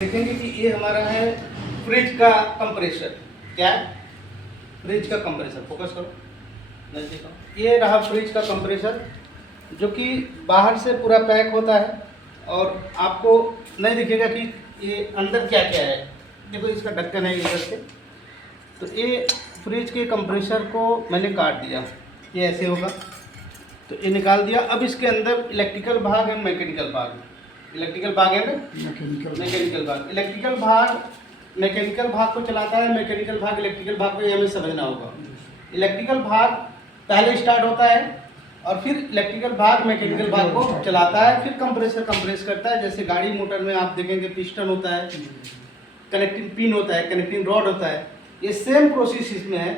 देखेंगे कि ये हमारा है फ्रिज का कंप्रेसर। क्या है? फ्रिज का कंप्रेसर। फोकस करो, नजदीक करो। ये रहा फ्रिज का कंप्रेसर जो कि बाहर से पूरा पैक होता है और आपको नहीं दिखेगा कि ये अंदर क्या क्या है। देखो इसका ढक्कन है इधर से। तो ये फ्रिज के कंप्रेसर को मैंने काट दिया, ये ऐसे होगा। तो ये निकाल दिया। अब इसके अंदर इलेक्ट्रिकल भाग है, मैकेनिकल भाग। इलेक्ट्रिकल भाग है ना, मैकेनिकल भाग। मैकेनिकल भाग को चलाता है, मैकेनिकल भाग इलेक्ट्रिकल भाग को, ये हमें समझना होगा। इलेक्ट्रिकल भाग पहले स्टार्ट होता है और फिर इलेक्ट्रिकल भाग मैकेनिकल भाग को चलाता है, फिर कंप्रेसर कंप्रेस करता है। जैसे गाड़ी मोटर में आप देखेंगे पिस्टन होता है, कनेक्टिंग पिन होता है, कनेक्टिंग रॉड होता है। ये सेम प्रोसेस इसमें है।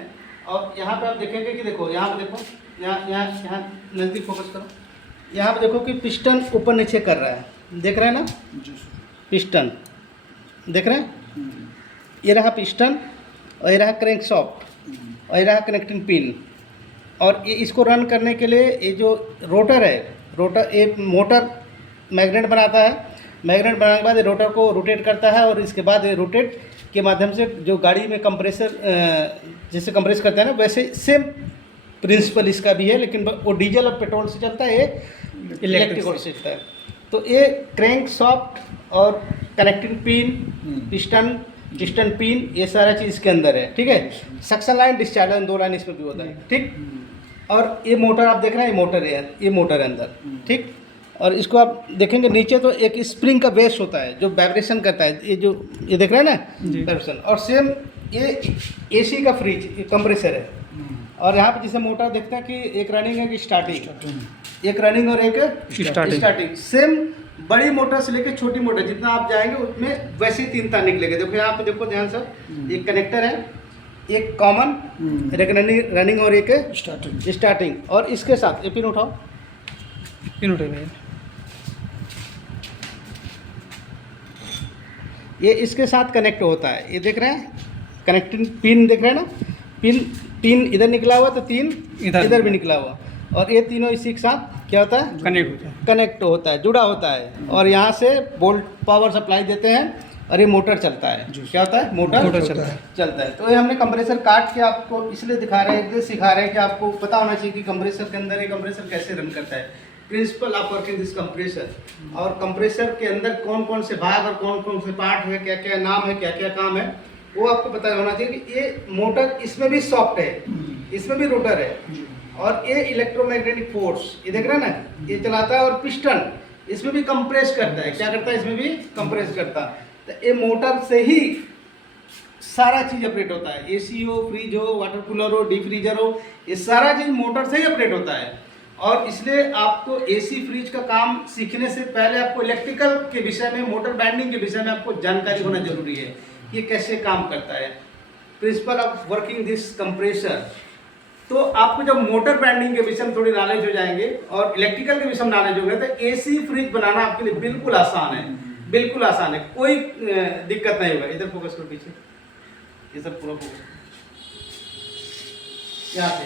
और यहाँ पे आप देखेंगे कि देखो, यहाँ पे देखो, यहाँ नज़दीक फोकस करो। यहाँ पे देखो कि पिस्टन ऊपर नीचे कर रहा है, देख रहे हैं ना? पिस्टन देख रहे हैं? ये रहा पिस्टन और ये रहा क्रैंक शाफ्ट और ये रहा कनेक्टिंग पिन। और ये इसको रन करने के लिए ये जो रोटर है, रोटर एक मोटर मैग्नेट बनाता है। मैग्नेट बनाने के बाद ये रोटर को रोटेट करता है और इसके बाद ये रोटेट के माध्यम से जो गाड़ी में कंप्रेसर जैसे कंप्रेस करते हैं ना, वैसे सेम प्रिंसिपल इसका भी है, लेकिन वो डीजल और पेट्रोल से चलता है, ये इलेक्ट्रिक से चलता है। तो ये क्रैंक शाफ्ट और कनेक्टिंग पिन, पिस्टन पिन, ये सारा चीज़ इसके अंदर है। ठीक है। Suction line, discharge line, 2 line इसमें भी होता है। ठीक। और ये मोटर आप देख रहे हैं, ये मोटर है अंदर। ठीक। और इसको आप देखेंगे नीचे तो एक स्प्रिंग का बेस होता है जो वाइब्रेशन करता है, ये देख रहे हैं ना, वाइब्रेशन। और सेम ये एसी का फ्रिज कंप्रेसर है। और यहाँ पे जैसे मोटर देखते हैं कि एक रनिंग है कि स्टार्टिंग, एक रनिंग और एक स्टार्टिंग। सेम बड़ी मोटर से लेकर छोटी मोटर जितना आप जाएंगे उसमें वैसे ही 3 तार निकलेंगे। देखो यहाँ पे, देखो ध्यान से, एक कनेक्टर है, एक कॉमन, एक रनिंग और एक स्टार्टिंग। और इसके साथ ये पिन उठाओ, ये इसके साथ कनेक्ट होता है। ये देख रहे हैं कनेक्टिंग पिन, देख रहे हैं ना? पिन इधर निकला हुआ तो 3 इधर भी निकला हुआ। और ये तीनों इसी के साथ क्या होता है? कनेक्ट होता है, जुड़ा होता है। और यहाँ से वोल्ट पावर सप्लाई देते हैं और ये मोटर चलता है। क्या होता है? मोटर चलता है। तो ये हमने कंप्रेसर काट के आपको इसलिए दिखा रहे हैं, इसलिए सिखा रहे हैं कि आपको पता होना चाहिए कि कंप्रेसर के अंदर ये कंप्रेसर कैसे रन करता है, principle of working this compressor. और कंप्रेसर के अंदर कौन कौन से भाग और कौन कौन से पार्ट है, क्या क्या नाम है, क्या क्या काम है, वो आपको पता होना चाहिए। कि ये मोटर, इसमें भी सॉफ्ट है, इसमें भी रोटर है। और ये इलेक्ट्रोमैग्नेटिक फोर्स, ये देख रहे हैं ना, ये चलाता है। और पिस्टन इसमें भी कंप्रेस करता है। क्या करता है? इसमें भी कंप्रेस करता है। तो ये मोटर से ही सारा चीज़ ऑपरेट होता है। एसी हो, फ्रिज हो, वाटर कूलर हो, डीप फ्रीजर हो, ये सारा चीज़ मोटर से ही ऑपरेट होता है। और इसलिए आपको एसी फ्रिज का काम सीखने से पहले आपको इलेक्ट्रिकल के विषय में, मोटर बाइंडिंग के विषय में आपको जानकारी होना जरूरी है, ये कैसे काम करता है, principle of working this compressor. तो आपको जब मोटर बाइंडिंग के विषय में थोड़ी नॉलेज हो जाएंगे और इलेक्ट्रिकल के विषय में नॉलेज हो गया तो एसी फ्रिज बनाना आपके लिए बिल्कुल आसान है, बिल्कुल आसान है, कोई दिक्कत नहीं होगा। इधर फोकस करो, पीछे, ये सब पूरा फोकस, यहाँ से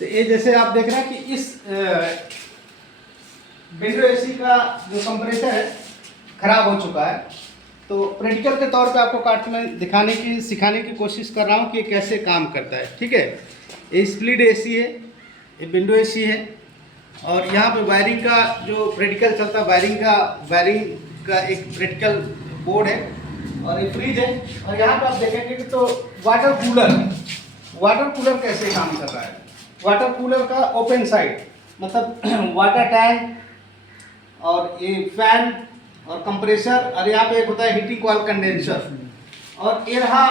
तो ये जैसे आप देख रहे हैं कि इस विंडो एसी का जो कंप्रेसर है खराब हो चुका है। तो प्रैक्टिकल के तौर पे आपको काट में सिखाने की कोशिश कर रहा हूँ कि कैसे काम करता है। ठीक है। ये स्प्लिट एसी है, ये विंडो एसी है। और यहाँ पे वायरिंग का जो प्रैक्टिकल चलता है, वायरिंग का एक प्रैक्टिकल बोर्ड है। और ये फ्रिज है। और यहाँ पे आप देखेंगे कि तो वाटर कूलर कैसे काम कर रहा है। वाटर कूलर का ओपन साइड मतलब वाटर टैंक और ये फैन और कंप्रेसर, और यहाँ पे एक होता है हीटिंग कॉइल कंडेंसर। और ये रहा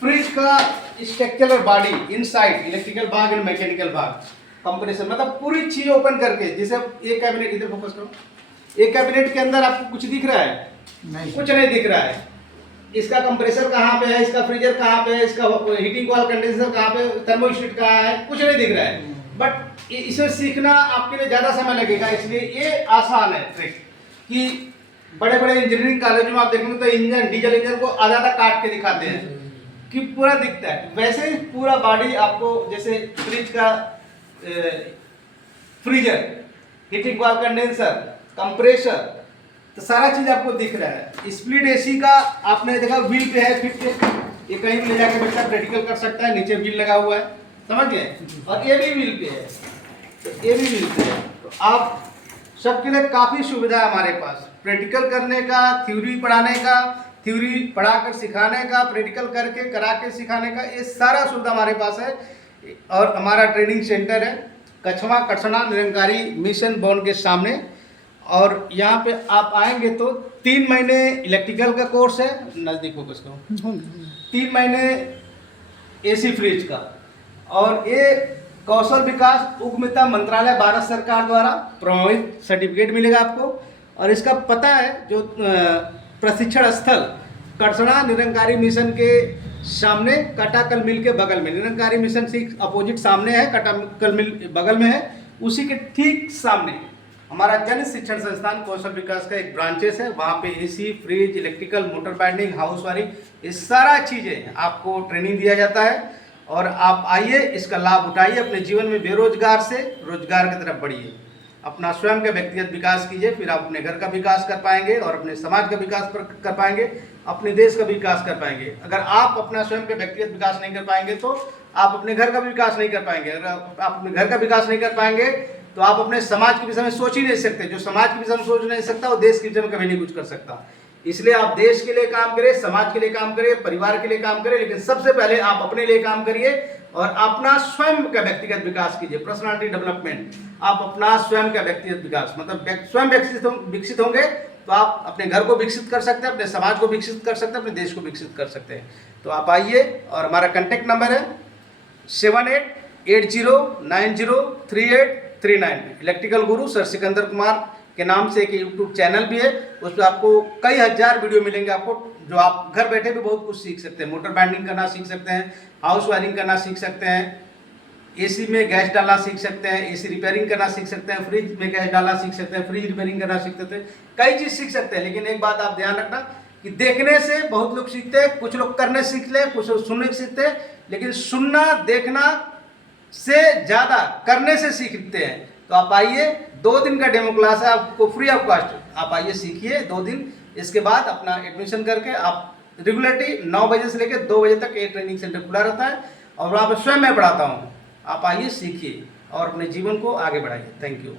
फ्रिज का स्ट्रक्चर और बॉडी, इनसाइड इलेक्ट्रिकल भाग और मैकेनिकल भाग, कंप्रेसर, मतलब पूरी चीज ओपन करके। जैसे ये कैबिनेट, इधर फोकस करो, एक कैबिनेट के अंदर आपको कुछ दिख रहा है? नहीं, कुछ नहीं दिख रहा है। इसका कंप्रेसर कहाँ पे है, इसका फ्रीजर कहाँ पे है, इसका हीटिंग कॉइल कंडेंसर कहाँ पे, थर्मोस्टेट कहाँ है, कुछ नहीं दिख रहा है। बट इसे सीखना आपके लिए ज़्यादा समय लगेगा, इसलिए ये आसान है ट्रिक। कि बड़े बड़े इंजीनियरिंग कॉलेज में आप देखेंगे तो इंजन, डीजल इंजन को आधा आधा काट के दिखाते हैं कि पूरा दिखता है। वैसे ही पूरा बॉडी आपको, जैसे फ्रिज का freezer, heating valve, condenser, compressor, तो सारा चीज आपको दिख रहा है। स्प्लिट एसी का आपने देखा व्हील पे है फिट के, ये कहीं भी ले जाके बच्चा प्रैक्टिकल कर सकता है, नीचे व्हील लगा हुआ है, समझ गए। और ये भी व्हील पे है, तो ये भी व्हील पे है, तो आप सबके लिए काफ़ी सुविधा है हमारे पास, प्रैक्टिकल करने का, थ्योरी पढ़ाने का, थ्योरी पढ़ाकर सिखाने का, प्रैक्टिकल करके करा के सिखाने का, ये सारा सुविधा हमारे पास है। और हमारा ट्रेनिंग सेंटर है कछवा कटसना निरंकारी मिशन बॉन्ड के सामने। और यहाँ पे आप आएंगे तो 3 महीने इलेक्ट्रिकल का कोर्स है, नज़दीक फोकस करो, 3 महीने एसी फ्रिज का, और ये कौशल विकास उद्यमिता मंत्रालय भारत सरकार द्वारा प्रमाणित सर्टिफिकेट मिलेगा आपको। और इसका पता है जो प्रशिक्षण स्थल कटसना निरंकारी मिशन के सामने, कटाकल मिल के बगल में, निरंकारी मिशन से अपोजिट सामने है, कटाकल मिल बगल में है, उसी के ठीक सामने हमारा जन शिक्षण संस्थान कौशल विकास का एक ब्रांचेस है। वहाँ पे AC, fridge, electrical, motor binding, house wiring, ये सारा चीज़ें आपको ट्रेनिंग दिया जाता है। और आप आइए, इसका लाभ उठाइए, अपने जीवन में बेरोजगार से रोजगार की तरफ बढ़िए, अपना स्वयं का व्यक्तिगत विकास कीजिए, फिर आप अपने घर का विकास कर पाएंगे और अपने समाज का विकास कर पाएंगे, अपने देश का विकास कर पाएंगे। अगर आप अपना स्वयं का व्यक्तिगत विकास नहीं कर पाएंगे तो आप अपने घर का विकास नहीं कर पाएंगे। अगर आप अपने घर का विकास नहीं कर पाएंगे तो आप अपने समाज के विषय में सोच ही नहीं सकते। जो समाज के विषय में सोच नहीं सकता वो देश के विषय में कभी नहीं कुछ कर सकता। इसलिए आप देश के लिए काम करें, समाज के लिए काम करें, परिवार के लिए काम करें, लेकिन सबसे पहले आप अपने लिए काम करिए और अपना स्वयं का व्यक्तिगत विकास कीजिए, पर्सनालिटी डेवलपमेंट। आप अपना स्वयं का व्यक्तिगत विकास, मतलब स्वयं विकसित होंगे तो आप अपने घर को विकसित कर सकते हैं, अपने समाज को विकसित कर सकते हैं, अपने देश को विकसित कर सकते हैं। तो आप आइए, और हमारा कॉन्टैक्ट नंबर है 7880903839। इलेक्ट्रिकल गुरु सर सिकंदर कुमार के नाम से एक यूट्यूब चैनल भी है, उस पर आपको कई हजार वीडियो मिलेंगे आपको, जो आप घर बैठे भी बहुत कुछ सीख सकते हैं। मोटर बाइंडिंग करना सीख सकते हैं, हाउस वायरिंग करना सीख सकते हैं, एसी में गैस डालना सीख सकते हैं, एसी रिपेयरिंग करना सीख सकते हैं, फ्रिज में गैस डालना सीख सकते हैं, फ्रिज रिपेयरिंग करना सीख सकते हैं, कई चीज़ सीख सकते हैं। लेकिन एक बात आप ध्यान रखना कि देखने से बहुत लोग सीखते हैं, कुछ लोग करने सीख ले, कुछ लोग सुनने सीखते हैं, लेकिन सुनना देखना से ज़्यादा करने से सीखते हैं। तो आप आइए, 2 दिन का डेमो क्लास है, आपको फ्री ऑफ कॉस्ट, आप आइए सीखिए 2 दिन। इसके बाद अपना एडमिशन करके आप रेगुलरली 9 बजे से लेकर 2 बजे तक ये ट्रेनिंग सेंटर खुला रहता है और वहाँ पर स्वयं मैं पढ़ाता हूँ। आप आइए, सीखिए और अपने जीवन को आगे बढ़ाइए। Thank you.